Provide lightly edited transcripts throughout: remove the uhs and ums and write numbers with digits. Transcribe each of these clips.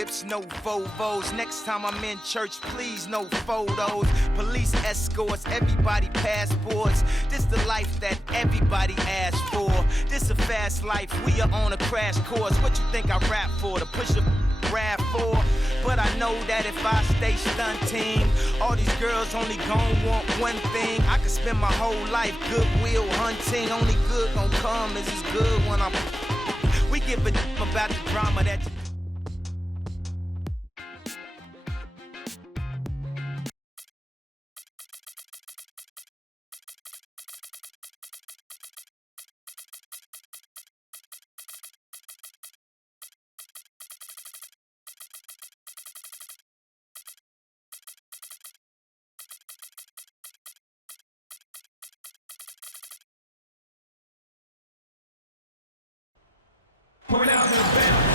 whips, no Volvos. Next time I'm in church, please, no photos. Police escorts, everybody passports. This the life that everybody asks for. This a fast life, we are on a crash course. What you think I rap for? To push a rap for? But I know that if I stay stunting, all these girls only gon' want one thing. I could spend my whole life goodwill hunting. Only good gon' come is as good when I'm. We give a damn about the drama that. Point out the bell.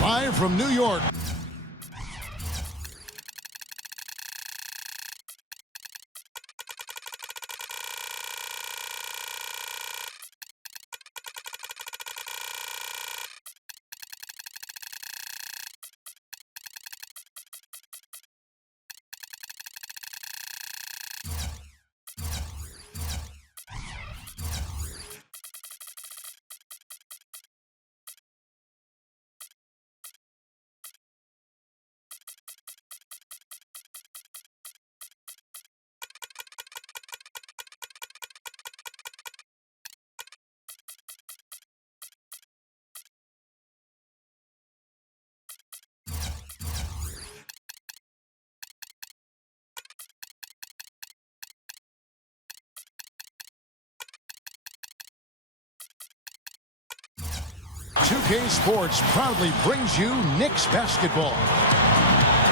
Live from New York. K Sports proudly brings you Knicks basketball.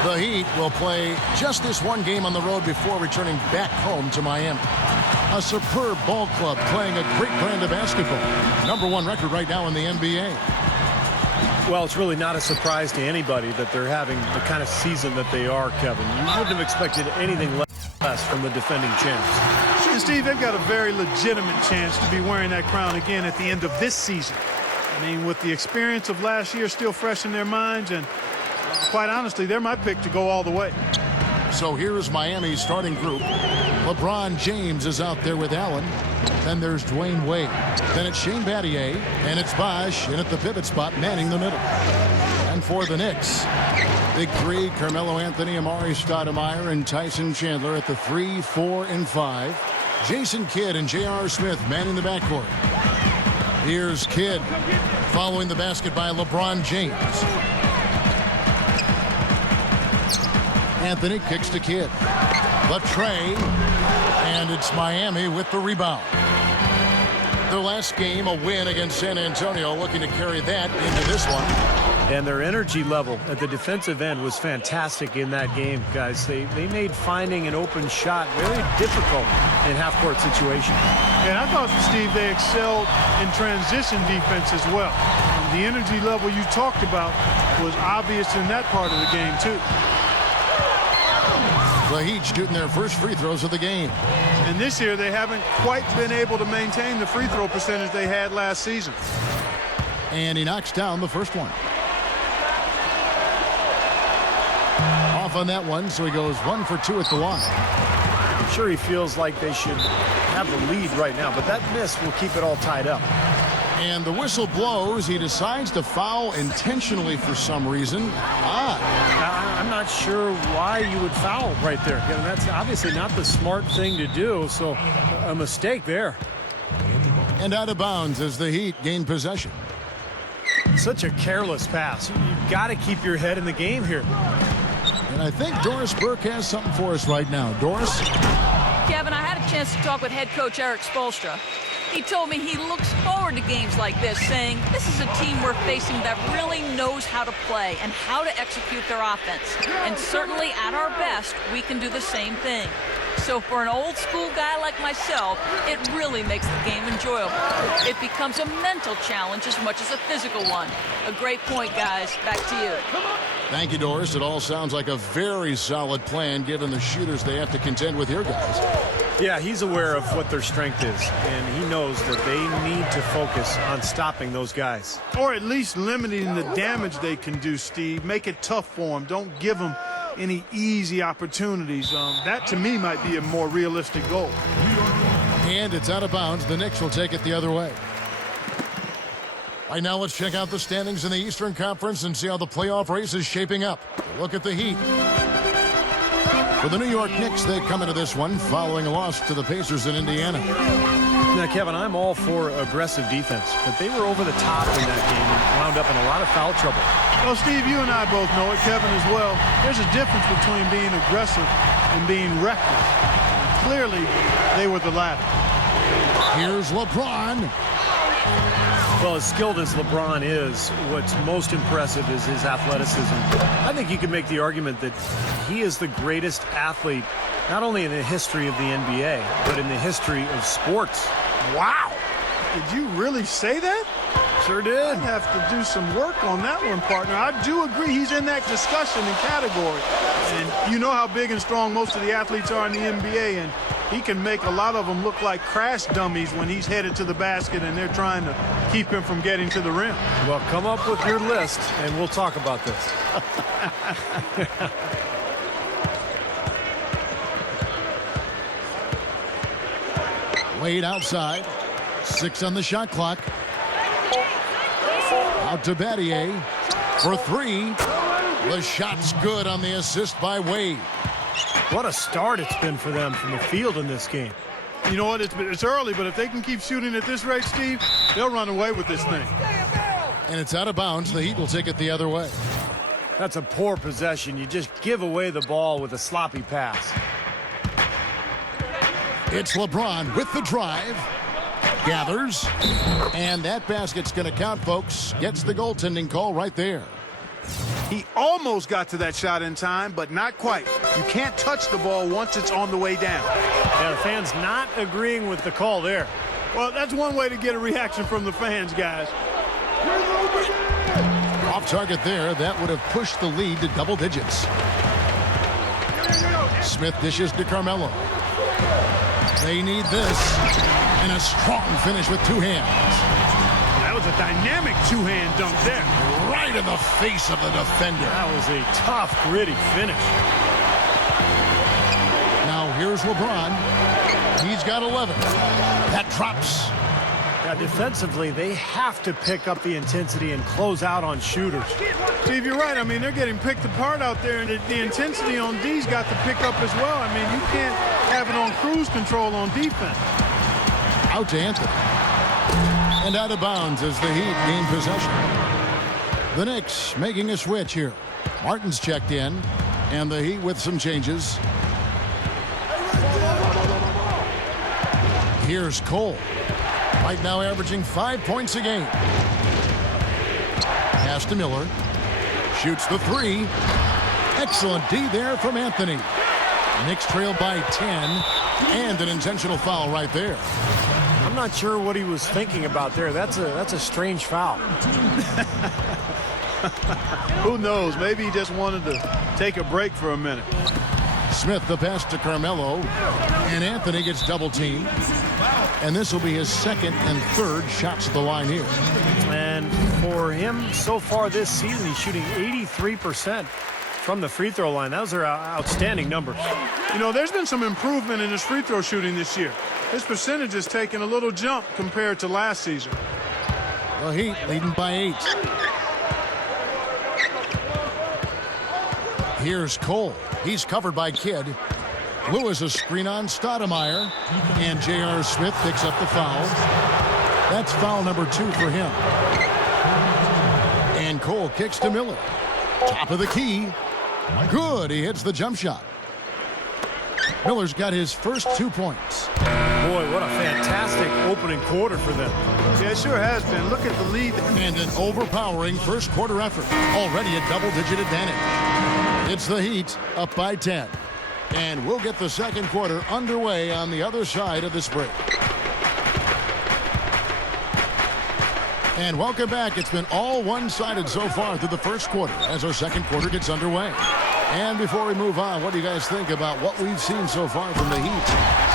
The Heat will play just this one game on the road before returning back home to Miami. A superb ball club playing a great brand of basketball. #1 record right now in the NBA. Well, it's really not a surprise to anybody that they're having the kind of season that they are, Kevin. You wouldn't have expected anything less from the defending champs. And Steve, they've got a very legitimate chance to be wearing that crown again at the end of this season. I mean, with the experience of last year still fresh in their minds, and quite honestly, they're my pick to go all the way. So here's Miami's starting group. LeBron James is out there with Allen. Then there's Dwayne Wade. Then it's Shane Battier. And it's Bosh in at the pivot spot, manning the middle. And for the Knicks, big three, Carmelo Anthony, Amari Stoudemire, and Tyson Chandler at the 3, 4, and 5. Jason Kidd and J.R. Smith manning the backcourt. Here's Kidd following the basket by LeBron James. Anthony kicks to Kidd. The tray. And it's Miami with the rebound. Their last game, a win against San Antonio, looking to carry that into this one. And their energy level at the defensive end was fantastic in that game, guys. They made finding an open shot very difficult in half-court situations. And I thought, Steve, they excelled in transition defense as well. The energy level you talked about was obvious in that part of the game, too. The Heat shooting their first free throws of the game. And this year, they haven't quite been able to maintain the free throw percentage they had last season. And he knocks down the first one. Off on that one, so he goes 1 for 2 at the line. I'm sure he feels like they should have the lead right now, but that miss will keep it all tied up. And the whistle blows. He decides to foul intentionally for some reason. I'm not sure why you would foul right there. Kevin, that's obviously not the smart thing to do, so a mistake there. And out of bounds as the Heat gain possession. Such a careless pass. You've got to keep your head in the game here. And I think Doris Burke has something for us right now. Doris? Kevin, I had a chance to talk with head coach Eric Spoelstra. He told me he looks forward to games like this, saying this is a team we're facing that really knows how to play and how to execute their offense. And certainly at our best, we can do the same thing. So for an old school guy like myself, it really makes the game enjoyable. It becomes a mental challenge as much as a physical one. A great point, guys. Back to you. Thank you, Doris. It all sounds like a very solid plan given the shooters they have to contend with here, guys. Yeah, he's aware of what their strength is, and he knows that they need to focus on stopping those guys. Or at least limiting the damage they can do, Steve. Make it tough for them. Don't give them any easy opportunities. That, to me, might be a more realistic goal. And it's out of bounds. The Knicks will take it the other way. Right now, let's check out the standings in the Eastern Conference and see how the playoff race is shaping up. Look at the Heat. For the New York Knicks, they come into this one following a loss to the Pacers in Indiana. Now, Kevin, I'm all for aggressive defense, but they were over the top in that game and wound up in a lot of foul trouble. Well, Steve, you and I both know it, Kevin as well. There's a difference between being aggressive and being reckless. Clearly, they were the latter. Here's LeBron. Well, as skilled as LeBron is, what's most impressive is his athleticism. I think you could make the argument that he is the greatest athlete, not only in the history of the NBA, but in the history of sports. Wow. Did you really say that? Sure did. I'd have to do some work on that one, partner. I do agree he's in that discussion and category. And you know how big and strong most of the athletes are in the NBA, and he can make a lot of them look like crash dummies when he's headed to the basket and they're trying to keep him from getting to the rim. Well, come up with your list, and we'll talk about this. Wade outside. 6 on the shot clock. Out to Battier for 3. The shot's good on the assist by Wade. What a start it's been for them from the field in this game. You know what? It's early, but if they can keep shooting at this rate, Steve, they'll run away with this thing. And it's out of bounds. The Heat will take it the other way. That's a poor possession. You just give away the ball with a sloppy pass. It's LeBron with the drive. Gathers. And that basket's going to count, folks. Gets the goaltending call right there. He almost got to that shot in time, but not quite. You can't touch the ball once it's on the way down. Yeah, the fans not agreeing with the call there. Well, that's one way to get a reaction from the fans, guys. Off target there. That would have pushed the lead to double digits. Smith dishes to Carmelo. They need this. And a strong finish with 2 hands. That was a dynamic two-hand dunk there. Right in the face of the defender. That was a tough, gritty finish. Now here's LeBron. He's got 11. That drops. Yeah, defensively, they have to pick up the intensity and close out on shooters. Steve, you're right. I mean, they're getting picked apart out there, and the intensity on D's got to pick up as well. I mean, you can't have it on cruise control on defense. Out to Anthony. And out of bounds as the Heat gain possession. The Knicks making a switch here. Martin's checked in. And the Heat with some changes. Here's Cole. Right now averaging 5 points a game. Pass to Miller. Shoots the three. Excellent D there from Anthony. Knicks trail by 10. And an intentional foul right there. I'm not sure what he was thinking about there. That's a strange foul. Who knows? Maybe he just wanted to take a break for a minute. Smith the pass to Carmelo. And Anthony gets double teamed. And this will be his second and third shots at the line here. And for him so far this season, he's shooting 83% from the free throw line. Those are outstanding numbers. You know, there's been some improvement in his free throw shooting this year. His percentage has taken a little jump compared to last season. The Heat leading by 8. Here's Cole. He's covered by Kidd. Lewis a screen on Stoudemire. And J.R. Smith picks up the foul. That's foul number 2 for him. And Cole kicks to Miller. Top of the key. Good. He hits the jump shot. Miller's got his first 2 points. Boy, what a fantastic opening quarter for them. Yeah, it sure has been. Look at the lead. And an overpowering first quarter effort. Already a double-digit advantage. It's the Heat up by 10. And we'll get the second quarter underway on the other side of this break. And welcome back. It's been all one-sided so far through the first quarter as our second quarter gets underway. And before we move on, what do you guys think about what we've seen so far from the Heat?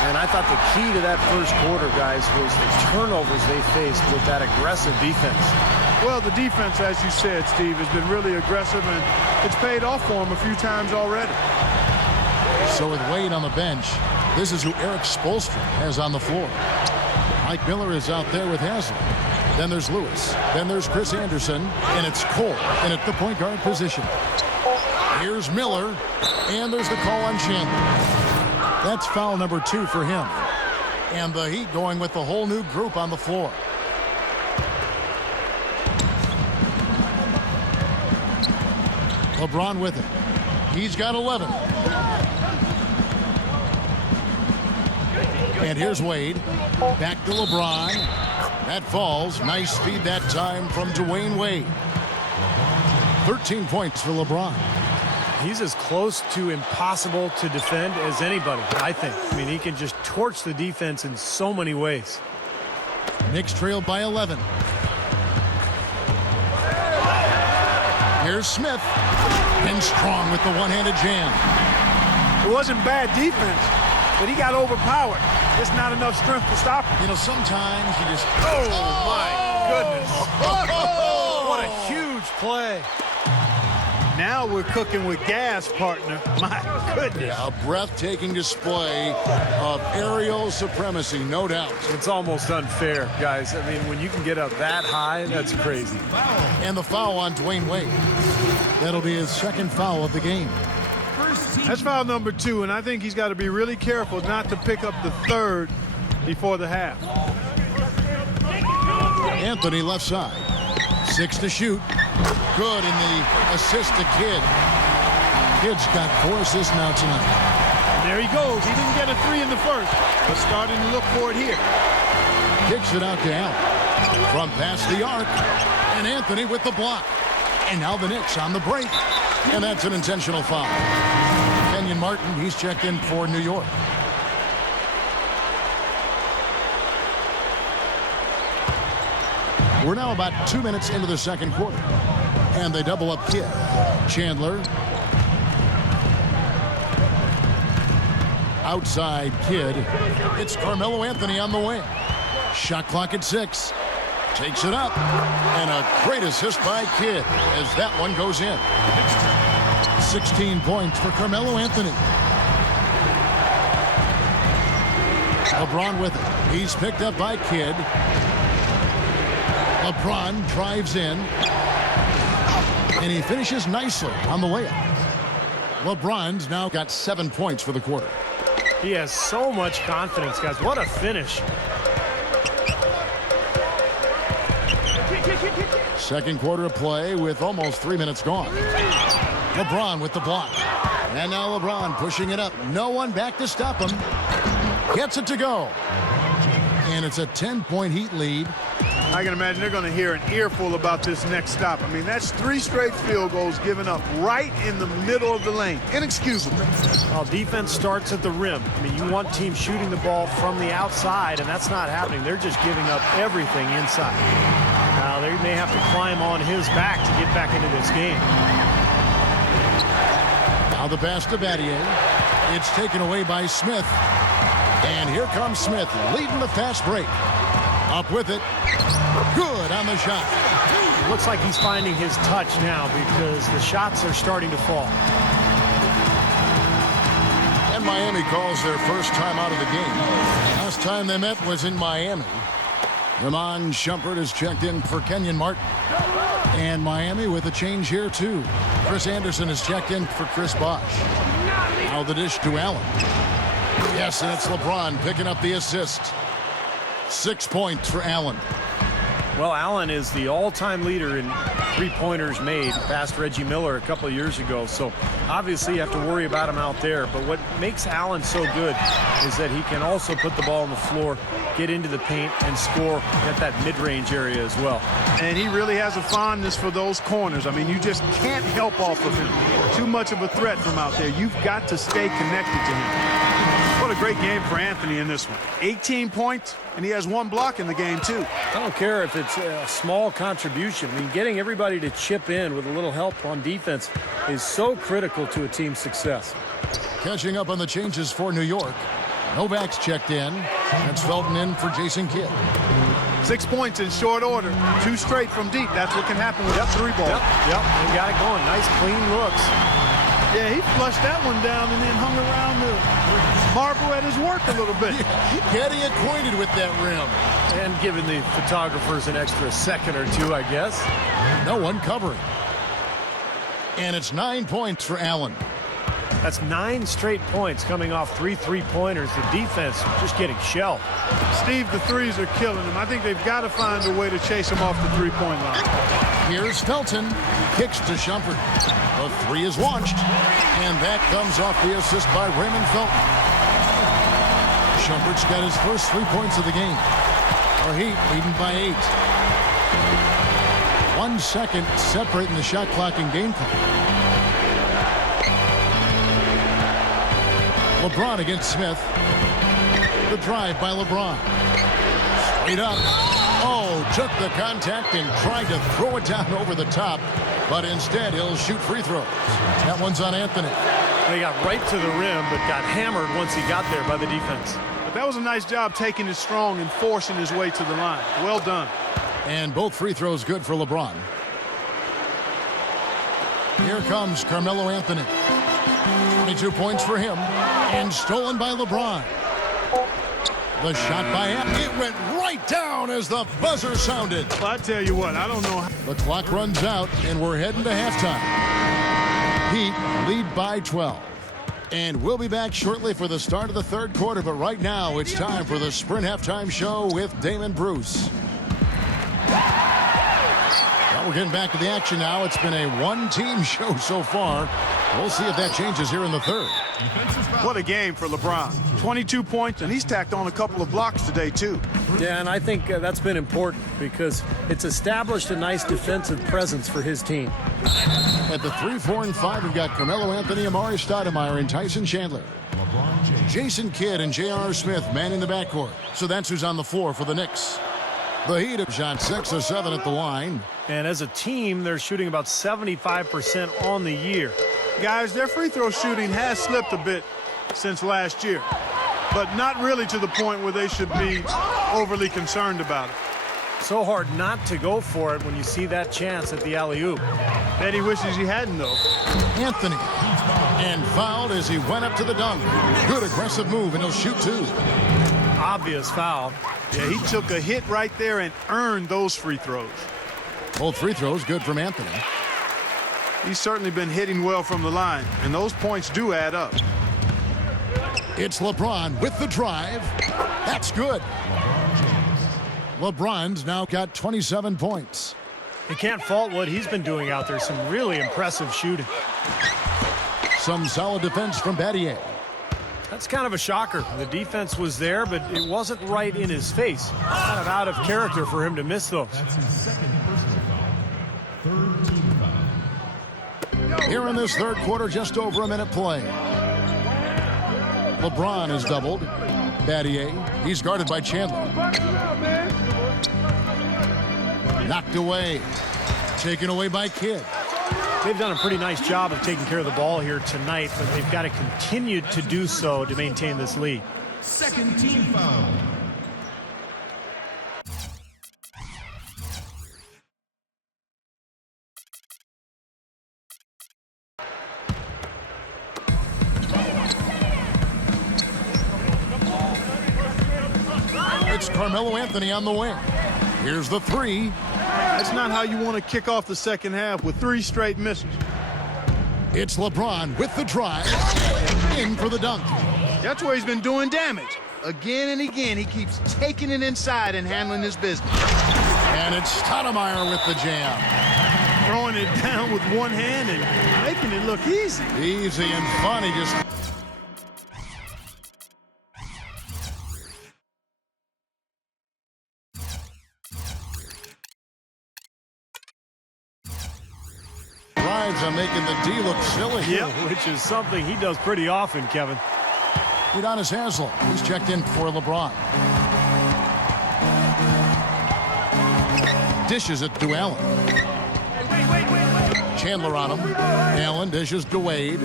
And I thought the key to that first quarter, guys, was the turnovers they faced with that aggressive defense. Well, the defense, as you said, Steve, has been really aggressive, and it's paid off for them a few times already. So with Wade on the bench, this is who Eric Spoelstra has on the floor. Mike Miller is out there with Haslem. Then there's Lewis. Then there's Chris Anderson. And it's Cole in at the point guard position. Here's Miller. And there's the call on Chandler. That's foul number 2 for him. And the Heat going with the whole new group on the floor. LeBron with it. He's got 11. And here's Wade. Back to LeBron. That falls. Nice feed that time from Dwayne Wade. 13 points for LeBron. He's as close to impossible to defend as anybody, I think. I mean, he can just torch the defense in so many ways. Knicks trailed by 11. Here's Smith. And Strong with the one-handed jam. It wasn't bad defense, but he got overpowered. Just not enough strength to stop him. You know, sometimes you just... Oh, my goodness. Oh! What a huge play. Now we're cooking with gas, partner. My goodness. Yeah, a breathtaking display of aerial supremacy, no doubt. It's almost unfair, guys. I mean, when you can get up that high, that's crazy. And the foul on Dwayne Wade. That'll be his second foul of the game. That's foul number 2, and I think he's got to be really careful not to pick up the third before the half. Anthony left side. 6 to shoot. Good in the assist to Kidd. Kidd's got 4 assists now tonight. And there he goes. He didn't get a 3 in the first, but starting to look for it here. Kicks it out to Allen. From past the arc. And Anthony with the block. And now the Knicks on the break. And that's an intentional foul. Kenyon Martin, he's checked in for New York. We're now about 2 minutes into the second quarter. And they double up Kidd. Chandler. Outside Kidd. It's Carmelo Anthony on the wing. Shot clock at 6. Takes it up. And a great assist by Kidd as that one goes in. 16 points for Carmelo Anthony. LeBron with it. He's picked up by Kidd. LeBron drives in. And he finishes nicely on the layup. LeBron's now got 7 points for the quarter. He has so much confidence, guys. What a finish. Second quarter of play with almost 3 minutes gone. LeBron with the block. And now LeBron pushing it up. No one back to stop him. Gets it to go. And it's a 10-point Heat lead. I can imagine they're going to hear an earful about this next stop. I mean, that's 3 straight field goals given up right in the middle of the lane. Inexcusable. Well, defense starts at the rim. I mean, you want teams shooting the ball from the outside, and that's not happening. They're just giving up everything inside. Now, they may have to climb on his back to get back into this game. Now the pass to Battier. It's taken away by Smith. And here comes Smith leading the fast break. Up with it. Good on the shot. It looks like he's finding his touch now because the shots are starting to fall. And Miami calls their first time out of the game. Last time they met was in Miami. Ramon Shumpert is checked in for Kenyon Martin. And Miami with a change here too. Chris Anderson is checked in for Chris Bosh. Now the dish to Allen. Yes, and it's LeBron picking up the assist. 6 points for Allen. Well, Allen is the all-time leader in three-pointers made, past Reggie Miller a couple of years ago. So obviously you have to worry about him out there. But what makes Allen so good is that he can also put the ball on the floor, get into the paint, and score at that mid-range area as well. And he really has a fondness for those corners. I mean, you just can't help off of him. Too much of a threat from out there. You've got to stay connected to him. What a great game for Anthony in this one. 18 points, and he has 1 block in the game, too. I don't care if it's a small contribution. I mean, getting everybody to chip in with a little help on defense is so critical to a team's success. Catching up on the changes for New York. Novak's checked in. That's Felton in for Jason Kidd. 6 points in short order. 2 straight from deep. That's what can happen with that 3-ball. Yep, he got it going. Nice, clean looks. Yeah, he flushed that one down and then hung around the marble at his work a little bit. Getting acquainted with that rim. And giving the photographers an extra second or 2, I guess. No one covering. And it's 9 points for Allen. That's 9 straight points coming off 3 three-pointers. The defense just getting shelled. Steve, the threes are killing him. I think they've got to find a way to chase him off the three-point line. Here's Felton. Kicks to Shumpert. The 3 is launched. And that comes off the assist by Raymond Felton. Shumpert's got his first 3 points of the game. Our Heat leading by 8. 1 second separating the shot clock and game clock. LeBron against Smith. The drive by LeBron. Straight up. Oh, took the contact and tried to throw it down over the top. But instead, he'll shoot free throws. That one's on Anthony. He got right to the rim, but got hammered once he got there by the defense. But that was a nice job taking it strong and forcing his way to the line. Well done. And both free throws good for LeBron. Here comes Carmelo Anthony. 22 points for him. And stolen by LeBron. The shot by Anthony. It went right down as the buzzer sounded. Well, I tell you what, I don't know. The clock runs out, and we're heading to halftime. Heat lead by 12. And we'll be back shortly for the start of the 3rd quarter. But right now, it's time for the Sprint Halftime Show with Damon Bruce. Well, we're getting back to the action now. It's been a 1-team show so far. We'll see if that changes here in the 3rd. What a game for LeBron. 22 points, and he's tacked on a couple of blocks today, too. Yeah, and I think that's been important because it's established a nice defensive presence for his team. At the 3, 4, and 5, we've got Carmelo Anthony, Amari Stoudemire, and Tyson Chandler. Jason Kidd and J.R. Smith manning the backcourt. So that's who's on the floor for the Knicks. The Heat have shot 6 of 7 at the line. And as a team, they're shooting about 75% on the year. Guys, their free throw shooting has slipped a bit since last year, but not really to the point where they should be overly concerned about it. So hard not to go for it when you see that chance at the alley-oop. Bet he wishes he hadn't, though. Anthony. And fouled as he went up to the dunk. Good aggressive move, and he'll shoot 2. Obvious foul. Yeah, he took a hit right there and earned those free throws. Both free throws good from Anthony. He's certainly been hitting well from the line, and those points do add up. It's LeBron with the drive. That's good. LeBron's now got 27 points. You can't fault what he's been doing out there. Some really impressive shooting. Some solid defense from Battier. That's kind of a shocker. The defense was there, but it wasn't right in his face. Kind of out of character for him to miss those. That's his second personal foul. Third team foul. Here in this third quarter, just over a minute play. LeBron is doubled. Battier, he's guarded by Chandler. Knocked away. Taken away by Kidd. They've done a pretty nice job of taking care of the ball here tonight, but they've got to continue to do so to maintain this lead. Second team foul. It's Carmelo Anthony on the wing. Here's the three. That's not how you want to kick off the second half with 3 straight misses. It's LeBron with the drive. In for the dunk. That's where he's been doing damage. Again and again, he keeps taking it inside and handling his business. And it's Stoudemire with the jam. Throwing it down with one hand and making it look easy. Easy and fun. He just... drives on making the D look silly. Yeah, which is something he does pretty often, Kevin. Udonis Haslem, who's checked in for LeBron. Dishes it to Allen. Chandler on him. Allen dishes to Wade.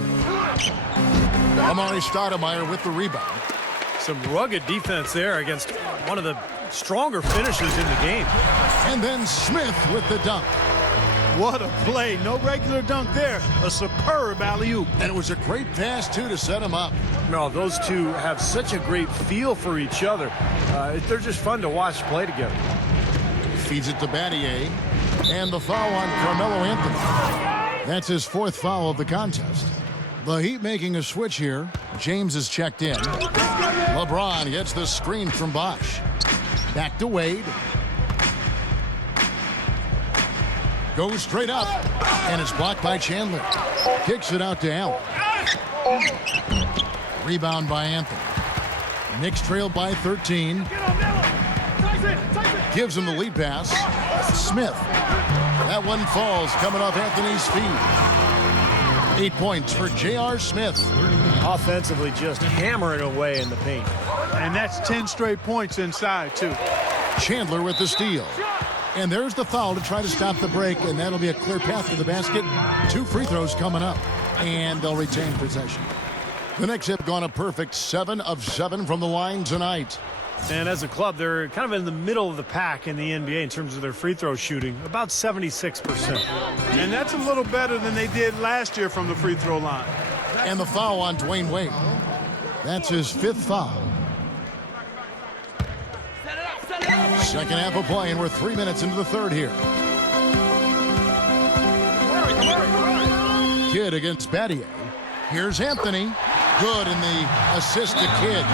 Amari Stoudemire with the rebound. Some rugged defense there against one of the stronger finishers in the game. And then Smith with the dunk. What a play. No regular dunk there. A superb alley-oop. And it was a great pass, too, to set him up. No, those two have such a great feel for each other. They're just fun to watch play together. Feeds it to Battier. And the foul on Carmelo Anthony. That's his 4th foul of the contest. The Heat making a switch here. James is checked in. LeBron gets the screen from Bosh. Back to Wade. Goes straight up. And it's blocked by Chandler. Kicks it out to Allen. Rebound by Anthony. Knicks trail by 13. Gives him the lead pass. Smith. That one falls coming off Anthony's feet. 8 points for J.R. Smith. Offensively just hammering away in the paint. And that's 10 straight points inside, too. Chandler with the steal. And there's the foul to try to stop the break, and that'll be a clear path to the basket. 2 free throws coming up, and they'll retain possession. The Knicks have gone a perfect 7 of 7 from the line tonight. And as a club, they're kind of in the middle of the pack in the NBA in terms of their free throw shooting, about 76%. And that's a little better than they did last year from the free throw line. And the foul on Dwayne Wade. That's his 5th foul. Second half of play, and we're 3 minutes into the third here. Kidd against Battier. Here's Anthony. Good in the assist to Kidd.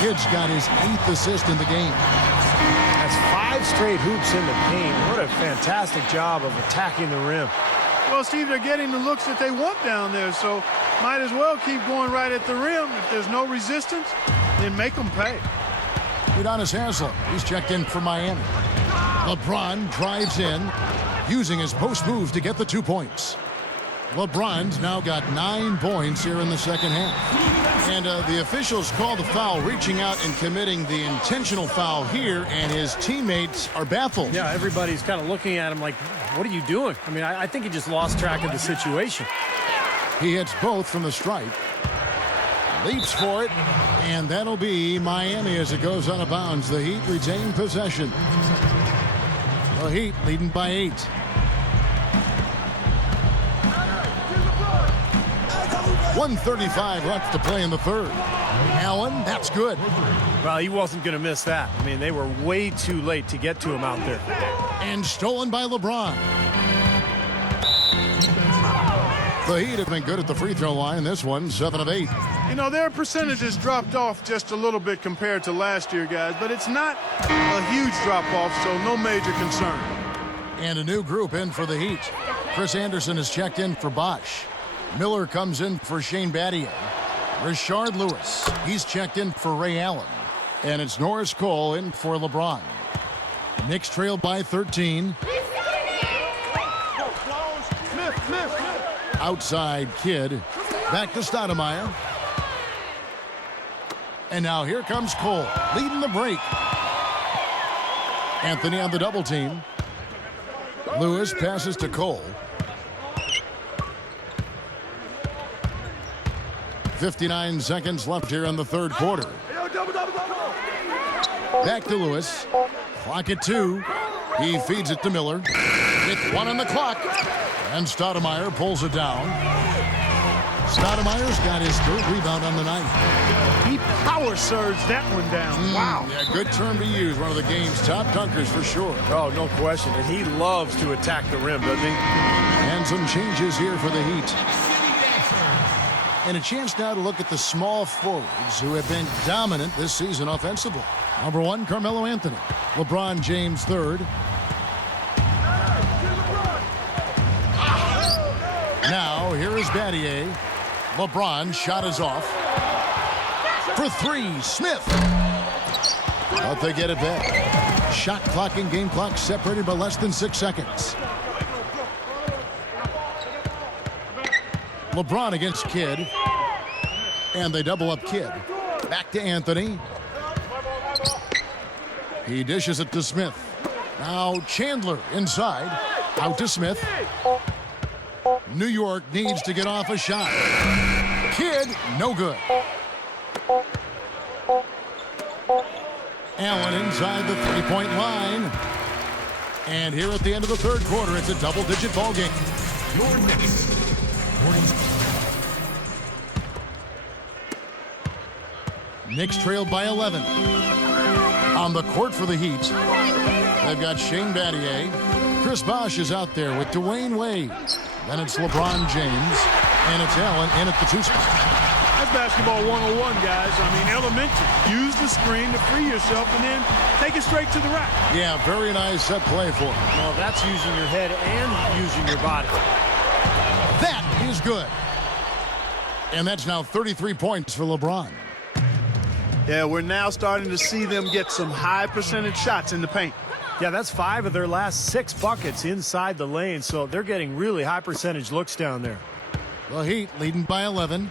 Kidd's got his 8th assist in the game. That's 5 straight hoops in the paint. What a fantastic job of attacking the rim. Well, Steve, they're getting the looks that they want down there, so might as well keep going right at the rim. If there's no resistance, then make them pay. Udonis Haslem, he's checked in for Miami. LeBron drives in, using his post move to get the 2 points. LeBron's now got 9 points here in the second half. And the officials call the foul, reaching out and committing the intentional foul here, and his teammates are baffled. Yeah, everybody's kind of looking at him like, what are you doing? I mean, I think he just lost track of the situation. He hits both from the stripe. Leaps for it, and that'll be Miami as it goes out of bounds. The Heat retain possession. The Heat leading by 8. .135 left to play in the third. Allen, that's good. Well, he wasn't going to miss that. I mean, they were way too late to get to him out there. And stolen by LeBron. The Heat have been good at the free throw line. This one, 7 of 8. You know, their percentages dropped off just a little bit compared to last year, guys, but it's not a huge drop-off, so no major concern. And a new group in for the Heat. Chris Anderson is checked in for Bosh. Miller comes in for Shane Battier. Rashard Lewis, he's checked in for Ray Allen. And it's Norris Cole in for LeBron. Knicks trail by 13. Outside Kidd. Back to Stoudemire. And now here comes Cole, leading the break. Anthony on the double team. Lewis passes to Cole. 59 seconds left here in the third quarter. Back to Lewis. Clock at 2. He feeds it to Miller. With 1 on the clock. And Stoudemire pulls it down. Stoudemire's got his 3rd rebound on the night. He power surged that one down. Wow. Yeah, good term to use. One of the game's top dunkers for sure. Oh, no question. And he loves to attack the rim, doesn't he? And some changes here for the Heat. And a chance now to look at the small forwards who have been dominant this season offensively. Number 1, Carmelo Anthony. LeBron James 3rd. Now, here is Battier. LeBron shot is off. For 3, Smith. But they get it back. Shot clock and game clock separated by less than 6 seconds. LeBron against Kidd. And they double up Kidd. Back to Anthony. He dishes it to Smith. Now Chandler inside. Out to Smith. New York needs to get off a shot. Kidd, no good. Allen inside the 3-point line. And here at the end of the third quarter, it's a double-digit ball game. Your next. Knicks trailed by 11. On the court for the Heat, they've got Shane Battier. Chris Bosh is out there with Dwayne Wade. Then it's LeBron James, and it's Allen in at the 2 spot. That's basketball 101, guys. I mean, elementary. Use the screen to free yourself and then take it straight to the rack. Yeah, very nice set play for him. Well, that's using your head and using your body. That is good. And that's now 33 points for LeBron. Yeah, we're now starting to see them get some high percentage shots in the paint. Yeah, that's 5 of their last 6 buckets inside the lane, so they're getting really high percentage looks down there. The Heat leading by 11.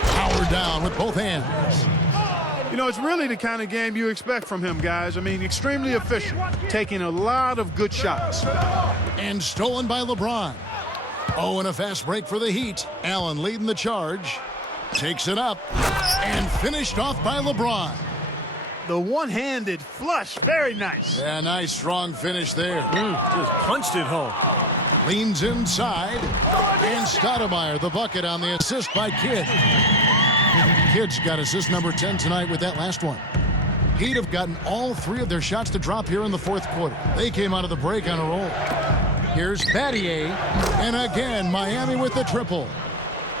Power down with both hands. You know, it's really the kind of game you expect from him, guys. I mean, extremely efficient, taking a lot of good shots. And stolen by LeBron. Oh, and a fast break for the Heat. Allen leading the charge. Takes it up. And finished off by LeBron. The one-handed flush, very nice. Yeah, nice strong finish there. Just punched it home. Leans inside. And Stoudemire, the bucket on the assist by Kidd. Kidd's got assist number 10 tonight with that last one. Heat have gotten all 3 of their shots to drop here in the fourth quarter. They came out of the break on a roll. Here's Battier. And again, Miami with the triple.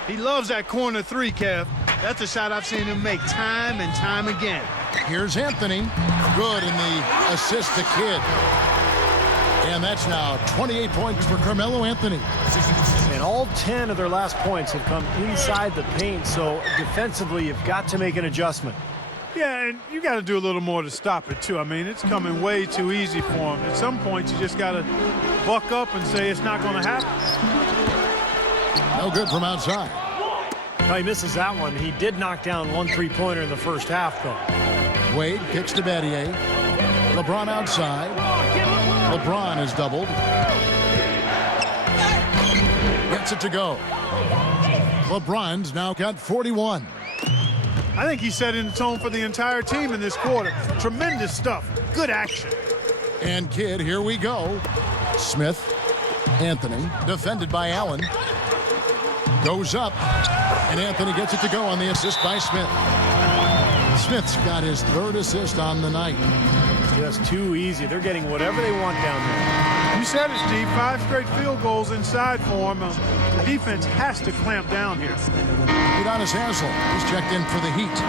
He loves that corner 3, Kev. That's a shot I've seen him make time and time again. Here's Anthony. Good in the assist to Kidd. And that's now 28 points for Carmelo Anthony. And all 10 of their last points have come inside the paint, so defensively you've got to make an adjustment. Yeah, and you got to do a little more to stop it, too. I mean, it's coming way too easy for him. At some point, you just got to buck up and say it's not going to happen. No good from outside. He misses that one. He did knock down 1 3-pointer in the first half, though. Wade kicks to Battier. LeBron outside. LeBron is doubled. Gets it to go. LeBron's now got 41. I think he's setting the tone for the entire team in this quarter. Tremendous stuff. Good action. And Kidd, here we go. Smith. Anthony, defended by Allen. Goes up. And Anthony gets it to go on the assist by Smith. Smith's got his 3rd assist on the night. Just too easy. They're getting whatever they want down there. You said it, Steve. 5 straight field goals inside for him. The defense has to clamp down here. Udonis Haslem, he's checked in for the Heat.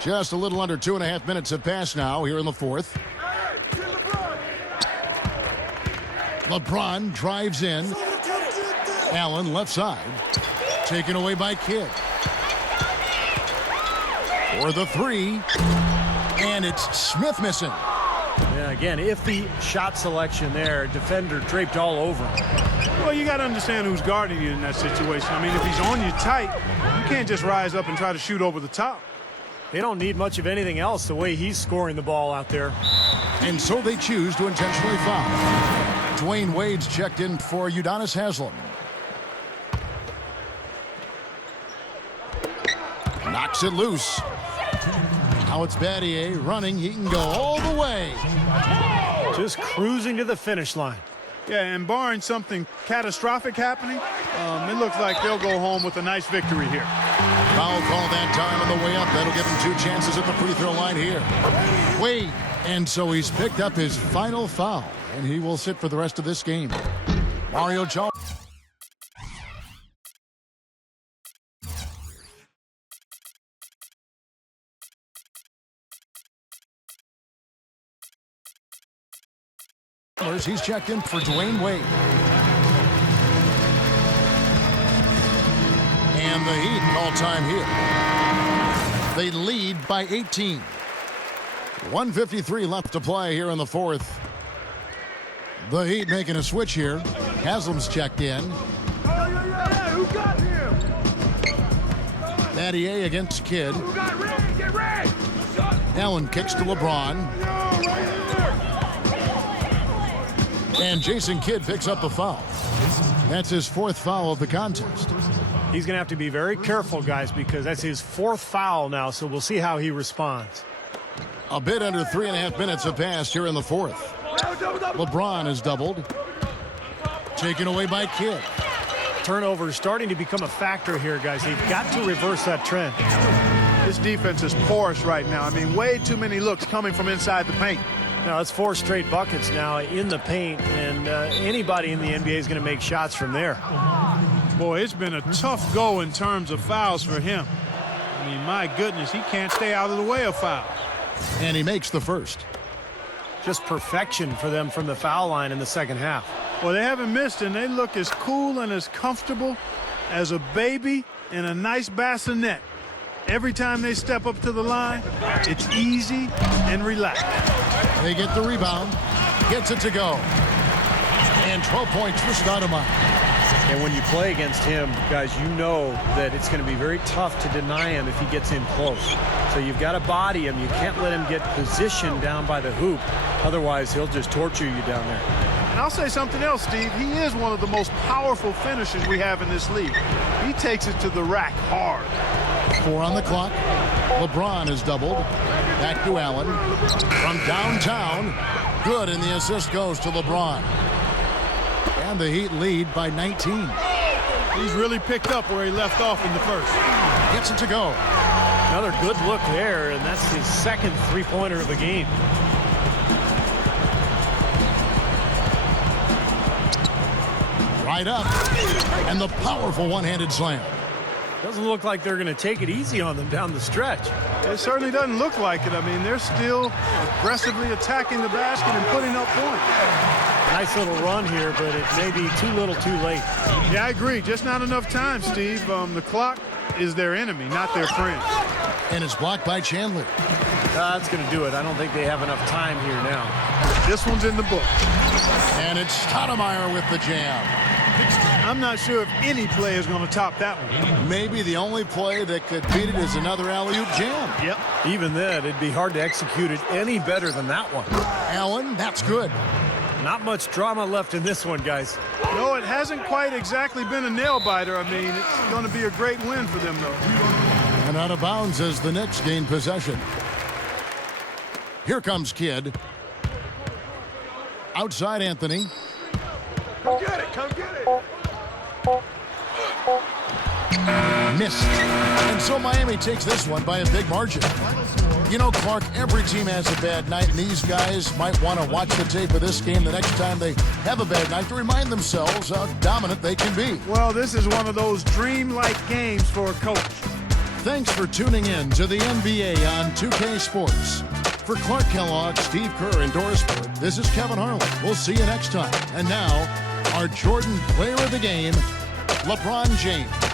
Just a little under 2.5 minutes have passed now here in the fourth. LeBron drives in. Allen left side. Taken away by Kidd. For the three. And it's Smith missing. Yeah, again, iffy shot selection there. Defender draped all over him. Well, you got to understand who's guarding you in that situation. I mean, if he's on you tight, you can't just rise up and try to shoot over the top. They don't need much of anything else the way he's scoring the ball out there. And so they choose to intentionally foul. Dwayne Wade's checked in for Udonis Haslem. Knocks it loose. Now it's Battier running. He can go all the way. Just cruising to the finish line. Yeah, and barring something catastrophic happening, it looks like they'll go home with a nice victory here. Foul call that time on the way up. That'll give him 2 chances at the free throw line here. Wade. And so he's picked up his final foul, and he will sit for the rest of this game. Mario Chalmers. He's checked in for Dwayne Wade. And the Heat call time here. They lead by 18. 1:53 left to play here in the fourth. The Heat making a switch here. Haslam's checked in. Who got him? Battier against Kidd. Who got Red? Get Red! Allen kicks to LeBron. And Jason Kidd picks up the foul. That's his 4th foul of the contest. He's going to have to be very careful, guys, because that's his 4th foul now, so we'll see how he responds. A bit under 3.5 minutes have passed here in the fourth. LeBron is doubled. Taken away by Kidd. Turnovers starting to become a factor here, guys. They've got to reverse that trend. This defense is porous right now. I mean, way too many looks coming from inside the paint. Now, it's 4 straight buckets now in the paint, and anybody in the NBA is going to make shots from there. Boy, it's been a tough go in terms of fouls for him. I mean, my goodness, he can't stay out of the way of fouls. And he makes the first. Just perfection for them from the foul line in the second half. Well, they haven't missed, and they look as cool and as comfortable as a baby in a nice bassinet. Every time they step up to the line, it's easy and relaxed. They get the rebound. Gets it to go. And 12 points for Stoudemire. And when you play against him, guys, you know that it's going to be very tough to deny him if he gets in close. So you've got to body him. You can't let him get positioned down by the hoop. Otherwise, he'll just torture you down there. And I'll say something else, Steve. He is one of the most powerful finishers we have in this league. He takes it to the rack hard. 4 on the clock. LeBron is doubled. Back to Allen. From downtown. Good, and the assist goes to LeBron. And the Heat lead by 19. He's really picked up where he left off in the first. Gets it to go. Another good look there, and that's his 2nd three-pointer of the game. Right up. And the powerful one-handed slam. Doesn't look like they're going to take it easy on them down the stretch. It certainly doesn't look like it. I mean, they're still aggressively attacking the basket and putting up points. Nice little run here, but it may be too little too late. Yeah, I agree. Just not enough time, Steve. The clock is their enemy, not their friend. And it's blocked by Chandler. That's going to do it. I don't think they have enough time here now. This one's in the book. And it's Stoudemire with the jam. I'm not sure if any play is going to top that one. Maybe the only play that could beat it is another alley-oop jam. Yep. Even then, it'd be hard to execute it any better than that one. Allen, that's good. Not much drama left in this one, guys. No, it hasn't quite exactly been a nail-biter. I mean, it's going to be a great win for them, though. And out of bounds as the Knicks gain possession. Here comes Kidd. Outside Anthony. Come get it, come get it. Missed. And so Miami takes this one by a big margin. You know, Clark, every team has a bad night, and these guys might want to watch the tape of this game the next time they have a bad night to remind themselves how dominant they can be. Well, this is one of those dream-like games for a coach. Thanks for tuning in to the NBA on 2K Sports. For Clark Kellogg, Steve Kerr, and Doris Burke, this is Kevin Harlan. We'll see you next time. And now, our Jordan Player of the Game, LeBron James.